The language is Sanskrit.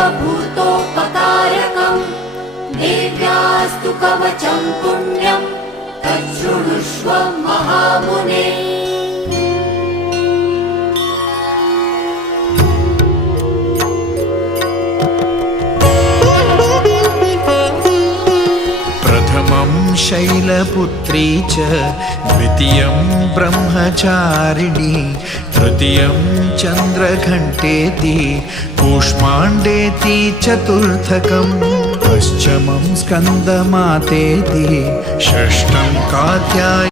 सर्वभूतोपकारकम् देव्यास्तु कवचं पुण्यं तच्छृणुष्व महामुने। प्रथमं शैलपुत्री च द्वितीयं ब्रह्मचारिणी तृतीयं चन्द्रघण्टेति कूष्माण्डेति चतुर्थकम् पञ्चमं स्कन्दमातेति षष्ठं कात्यायनी